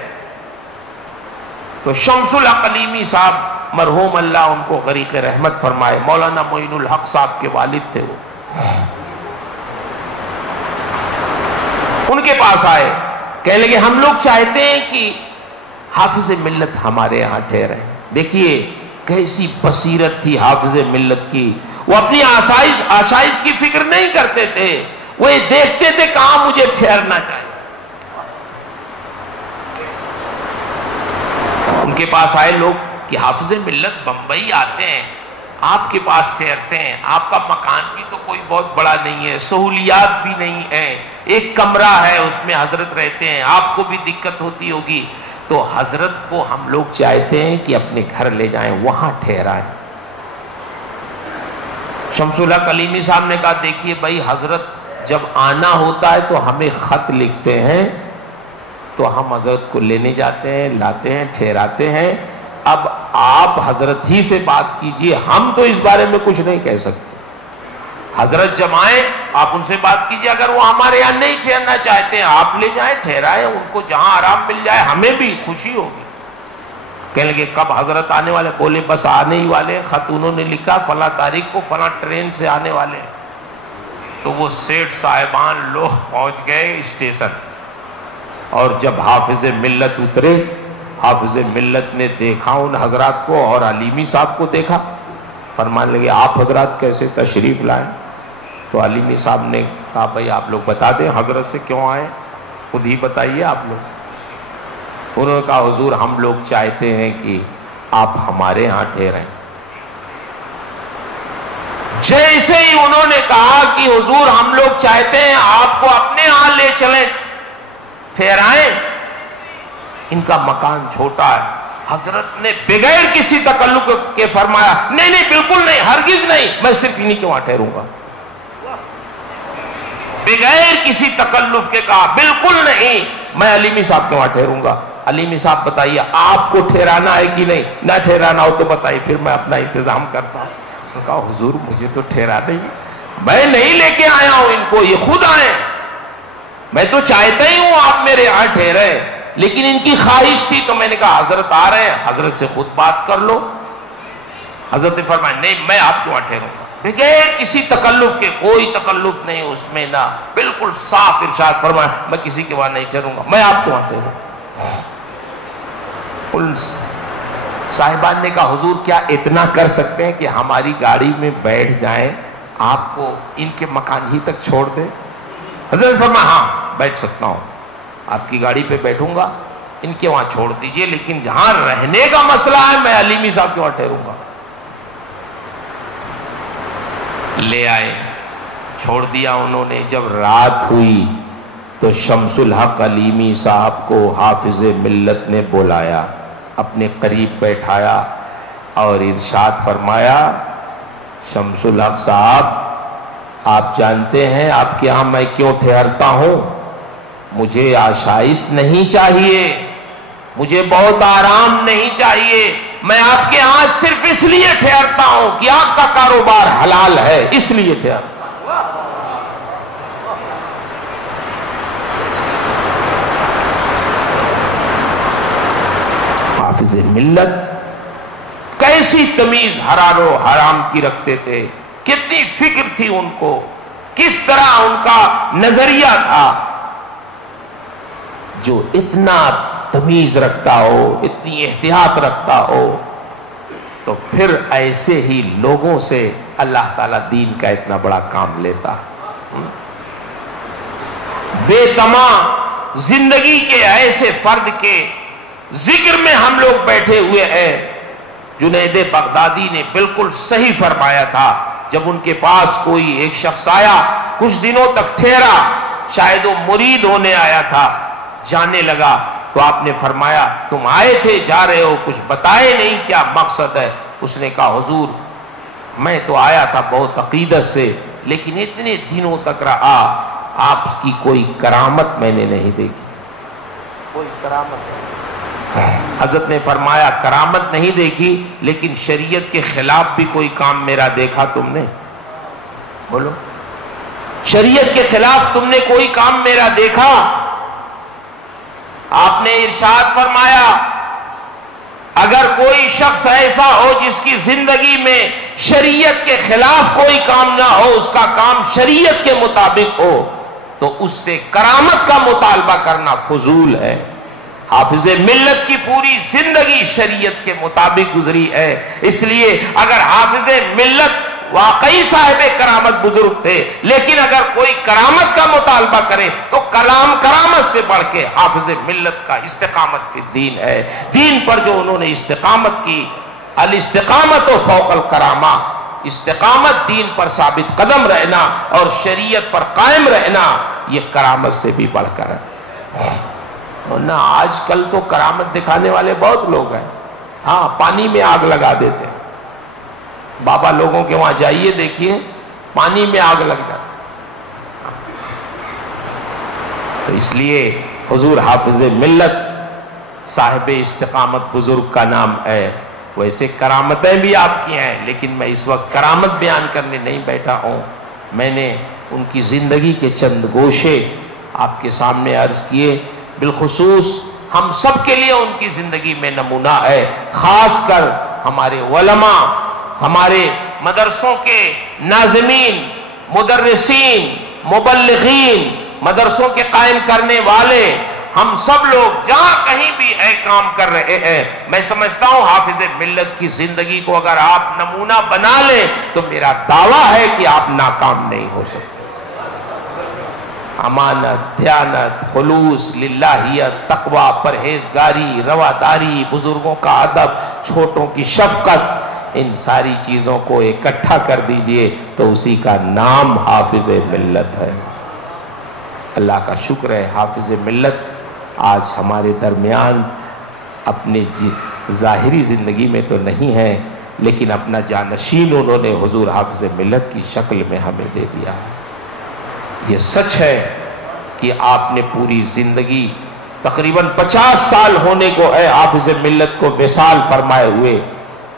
تو شمس الحق علیمی صاحب مرحوم اللہ ان کو غریق رحمت فرمائے، مولانا معین الحق صاحب کے والد تھے، وہ ان کے پاس آئے، کہنے لگے ہم لوگ چاہتے ہیں کہ حافظ ملت ہمارے یہاں ٹھہرے۔ دیکھیے کیسی بصیرت تھی حافظ ملت کی، وہ اپنی آسائش کی فکر نہیں کرتے تھے، وہ یہ دیکھتے تھے کہاں مجھے ٹھہرنا چاہیے۔ ان کے پاس آئے لوگ کہ حافظ ملت بمبئی آتے ہیں، آپ کے پاس ٹھہرتے ہیں، آپ کا مکان بھی تو کوئی بہت بڑا نہیں ہے، سہولیات بھی نہیں ہے، ایک کمرہ ہے اس میں حضرت رہتے ہیں، آپ کو بھی دقت ہوتی ہوگی، تو حضرت کو ہم لوگ چاہتے ہیں کہ اپنے گھر لے جائیں، وہاں ٹھہرائیں۔ شمس الحق علیمی صاحب نے کہا دیکھیے بھائی، حضرت جب آنا ہوتا ہے تو ہمیں خط لکھتے ہیں، تو ہم حضرت کو لینے جاتے ہیں، لاتے ہیں، ٹھہراتے ہیں، اب آپ حضرت ہی سے بات کیجئے، ہم تو اس بارے میں کچھ نہیں کہہ سکتے۔ حضرت جب آئیں آپ ان سے بات کیجئے، اگر وہ ہمارے یہاں نہیں ٹھہرنا چاہتے ہیں آپ لے جائیں، ٹھہرائیں، ان کو جہاں آرام مل جائے، ہمیں بھی خوشی ہوگی۔ کہنے لگے کب حضرت آنے والے؟ بولے بس آنے ہی والے، خط انہوں نے لکھا فلاں تاریخ کو فلاں ٹرین سے آنے والے۔ تو وہ سیٹھ صاحبان لوگ پہنچ گئے اسٹیشن، اور جب حافظ ملت اترے، حافظ ملت نے دیکھا ان حضرات کو اور علیمی صاحب کو دیکھا، فرمانے لگے آپ حضرات کیسے تشریف لائیں؟ تو علیمی صاحب نے کہا بھائی آپ لوگ بتا دیں حضرت سے کیوں آئے، خود ہی بتائیے آپ لوگ۔ انہوں نے کہا حضور ہم لوگ چاہتے ہیں کہ آپ ہمارے یہاں ٹھہریں۔ جیسے ہی انہوں نے کہا کہ حضور ہم لوگ چاہتے ہیں آپ کو اپنے یہاں لے چلیں، ٹھہرائیں، ان کا مکان چھوٹا ہے، حضرت نے بغیر کسی تکلف کے فرمایا نہیں نہیں بالکل نہیں، ہرگز نہیں، میں صرف انہی کے وہاں ٹھہروں گا۔ بغیر کسی تکلف کے کہا بالکل نہیں، میں علیمی صاحب کے وہاں ٹھہروں گا۔ علیمی صاحب بتائیے آپ کو ٹھہرانا ہے کہ نہیں؟ نہ ٹھہرانا ہو تو بتائیے، پھر میں اپنا انتظام کرتا ہوں۔ تو کہا حضور مجھے تو ٹھہرانا ہی، میں نہیں لے کے آیا ہوں ان کو، یہ خود آئے، میں تو چاہتا ہی ہوں آپ میرے یہاں ٹھہرے، لیکن ان کی خواہش تھی تو میں نے کہا حضرت آ رہے ہیں، حضرت سے خود بات کر لو۔ حضرت نے فرمایا نہیں میں آپ کے وہاں ٹھہروں گا، بغیر کسی تکلف کے، کوئی تکلف نہیں اس میں، نہ بالکل صاف ارشاد فرمایا میں کسی کے وہاں نہیں ٹھہروں گا، میں آپ کے وہاں ٹھہروں گا۔ ان صاحبان نے کہا حضور کیا اتنا کر سکتے ہیں کہ ہماری گاڑی میں بیٹھ جائیں، آپ کو ان کے مکان ہی تک چھوڑ دیں؟ حضرت نے فرمایا ہاں بیٹھ سکتا ہوں، آپ کی گاڑی پہ بیٹھوں گا، ان کے وہاں چھوڑ دیجئے، لیکن جہاں رہنے کا مسئلہ ہے میں علیمی صاحب کے وہاں ٹھہروں گا۔ لے آئے، چھوڑ دیا انہوں نے۔ جب رات ہوئی تو شمس الحق علیمی صاحب کو حافظ ملت نے بلایا، اپنے قریب بیٹھایا اور ارشاد فرمایا شمس الحق صاحب آپ جانتے ہیں آپ کے یہاں میں کیوں ٹھہرتا ہوں؟ مجھے آشائش نہیں چاہیے، مجھے بہت آرام نہیں چاہیے، میں آپ کے ہاں صرف اس لیے ٹھہرتا ہوں کہ آپ کا کاروبار حلال ہے، اس لیے ٹھہرتا ہوں۔ حافظ ملت کیسی تمیز حلال و حرام کی رکھتے تھے، کتنی فکر تھی ان کو، کس طرح ان کا نظریہ تھا۔ جو اتنا تمیز رکھتا ہو، اتنی احتیاط رکھتا ہو، تو پھر ایسے ہی لوگوں سے اللہ تعالیٰ دین کا اتنا بڑا کام لیتا۔ بے تمام زندگی کے ایسے فرد کے ذکر میں ہم لوگ بیٹھے ہوئے ہیں۔ جنید بغدادی نے بالکل صحیح فرمایا تھا، جب ان کے پاس کوئی ایک شخص آیا، کچھ دنوں تک ٹھہرا، شاید وہ مرید ہونے آیا تھا، جانے لگا، تو آپ نے فرمایا تم آئے تھے جا رہے ہو، کچھ بتائے نہیں کیا مقصد ہے؟ اس نے کہا حضور میں تو آیا تھا بہت عقیدت سے، لیکن اتنے دنوں تک رہا، آپ کی کوئی کرامت میں نے نہیں دیکھی، کوئی کرامت نہیں۔ حضرت نے فرمایا کرامت نہیں دیکھی، لیکن شریعت کے خلاف بھی کوئی کام میرا دیکھا تم نے؟ بولو، شریعت کے خلاف تم نے کوئی کام میرا دیکھا؟ آپ نے ارشاد فرمایا اگر کوئی شخص ایسا ہو جس کی زندگی میں شریعت کے خلاف کوئی کام نہ ہو، اس کا کام شریعت کے مطابق ہو، تو اس سے کرامت کا مطالبہ کرنا فضول ہے۔ حافظ ملت کی پوری زندگی شریعت کے مطابق گزری ہے، اس لیے اگر حافظ ملت واقعی صاحب کرامت بزرگ تھے، لیکن اگر کوئی کرامت کا مطالبہ کرے تو کرامت سے بڑھ کے حافظ ملت کا استقامت فی الدین ہے۔ دین پر جو انہوں نے استقامت کی، الاستقامت فوق الکرامہ، استقامت دین پر ثابت قدم رہنا اور شریعت پر قائم رہنا، یہ کرامت سے بھی بڑھ کر ہے۔ ورنہ آج کل تو کرامت دکھانے والے بہت لوگ ہیں، ہاں پانی میں آگ لگا دیتے ہیں، بابا لوگوں کے وہاں جائیے دیکھیے پانی میں آگ لگ جاتی۔ تو اس لیے حضور حافظ ملت صاحب استقامت بزرگ کا نام ہے۔ ویسے کرامتیں بھی آپ کی ہیں، لیکن میں اس وقت کرامت بیان کرنے نہیں بیٹھا ہوں، میں نے ان کی زندگی کے چند گوشے آپ کے سامنے عرض کیے۔ بالخصوص ہم سب کے لیے ان کی زندگی میں نمونہ ہے، خاص کر ہمارے علماء، ہمارے مدرسوں کے ناظمین، مدرسین، مبلغین، مدرسوں کے قائم کرنے والے، ہم سب لوگ جہاں کہیں بھی کام کر رہے ہیں، میں سمجھتا ہوں حافظ ملت کی زندگی کو اگر آپ نمونہ بنا لیں تو میرا دعویٰ ہے کہ آپ ناکام نہیں ہو سکتے۔ امانت، دیانت، خلوص، للہیت، تقوی، پرہیزگاری، رواداری، بزرگوں کا ادب، چھوٹوں کی شفقت، ان ساری چیزوں کو اکٹھا کر دیجئے تو اسی کا نام حافظ ملت ہے۔ اللہ کا شکر ہے حافظ ملت آج ہمارے درمیان اپنے ظاہری زندگی میں تو نہیں ہے، لیکن اپنا جانشین انہوں نے حضور حافظ ملت کی شکل میں ہمیں دے دیا ہے۔ یہ سچ ہے کہ آپ نے پوری زندگی تقریباً 50 سال ہونے کو ہے حافظ ملت کو وصال فرمائے ہوئے،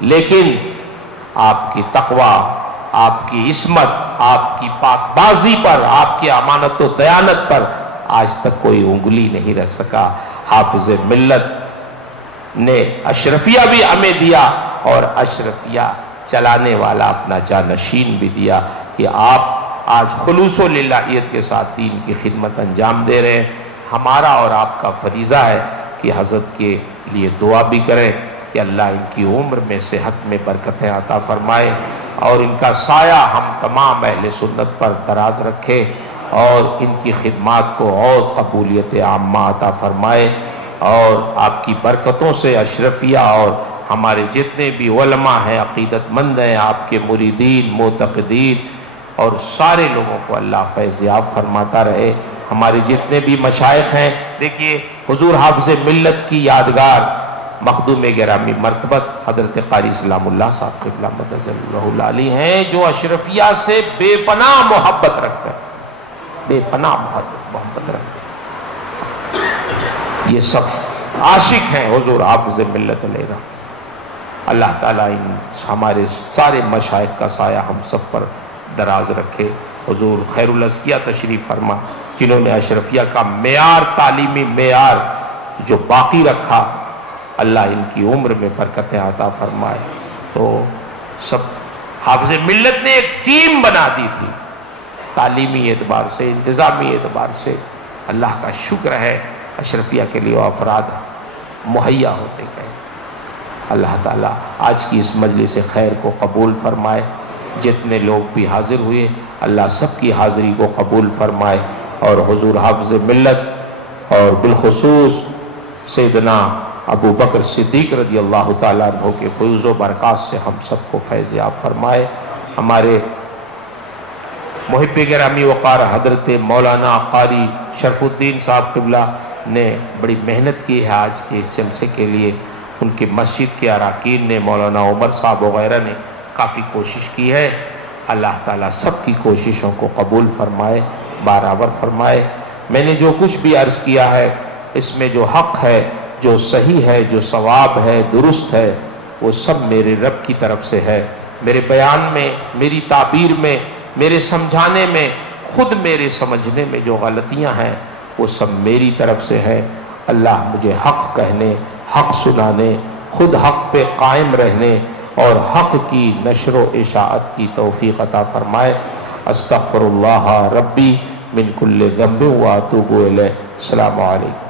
لیکن آپ کی تقوی، آپ کی عصمت، آپ کی پاک بازی پر، آپ کی امانت و دیانت پر آج تک کوئی انگلی نہیں رکھ سکا۔ حافظ ملت نے اشرفیہ بھی ہمیں دیا اور اشرفیہ چلانے والا اپنا جانشین بھی دیا کہ آپ آج خلوص و للہیت کے ساتھ دین کی خدمت انجام دے رہے ہیں۔ ہمارا اور آپ کا فریضہ ہے کہ حضرت کے لیے دعا بھی کریں کہ اللہ ان کی عمر میں صحت میں برکتیں عطا فرمائے اور ان کا سایہ ہم تمام اہل سنت پر دراز رکھے اور ان کی خدمات کو اور قبولیت عامہ عطا فرمائے، اور آپ کی برکتوں سے اشرفیہ اور ہمارے جتنے بھی علماء ہیں، عقیدت مند ہیں، آپ کے مریدین، معتقدین اور سارے لوگوں کو اللہ فیض یاب فرماتا رہے۔ ہمارے جتنے بھی مشائخ ہیں، دیکھیے حضور حافظ ملت کی یادگار مخدوم گرامی مرتبت حضرت قاری اسلام اللہ صاحب قبلہ مدد اللہ علیہ ہیں، جو اشرفیہ سے بے پناہ محبت رکھتے ہیں، بے پناہ محبت رکھتے ہیں۔ یہ سب عاشق ہیں حضور حافظ ملت علیہ۔ اللہ تعالیٰ ان ہمارے سارے مشائخ کا سایہ ہم سب پر دراز رکھے۔ حضور خیر الازکیہ تشریف فرما، جنہوں نے اشرفیہ کا معیار، تعلیمی معیار جو باقی رکھا، اللہ ان کی عمر میں برکتیں عطا فرمائے۔ تو سب حافظ ملت نے ایک ٹیم بنا دی تھی، تعلیمی اعتبار سے، انتظامی اعتبار سے۔ اللہ کا شکر ہے اشرفیہ کے لیے وہ افراد مہیا ہوتے گئے۔ اللہ تعالیٰ آج کی اس مجلس خیر کو قبول فرمائے، جتنے لوگ بھی حاضر ہوئے اللہ سب کی حاضری کو قبول فرمائے، اور حضور حافظ ملت اور بالخصوص سیدنا ابو بکر صدیق رضی اللہ تعالیٰ عنہ کے فیض و برکات سے ہم سب کو فیض یاب فرمائے۔ ہمارے محب گرامی وقار حضرت مولانا قاری شرف الدین صاحب قبلہ نے بڑی محنت کی ہے آج کے اس جلسے کے لیے، ان کی مسجد کے اراکین نے، مولانا عمر صاحب وغیرہ نے کافی کوشش کی ہے۔ اللہ تعالیٰ سب کی کوششوں کو قبول فرمائے، برابر فرمائے۔ میں نے جو کچھ بھی عرض کیا ہے اس میں جو حق ہے، جو صحیح ہے، جو ثواب ہے، درست ہے، وہ سب میرے رب کی طرف سے ہے۔ میرے بیان میں، میری تعبیر میں، میرے سمجھانے میں، خود میرے سمجھنے میں جو غلطیاں ہیں وہ سب میری طرف سے ہے۔ اللہ مجھے حق کہنے، حق سنانے، خود حق پہ قائم رہنے اور حق کی نشر و اشاعت کی توفیق عطا فرمائے۔ استغفر اللہ ربی من کل ذنب واتوب الیہ۔ السلام علیکم۔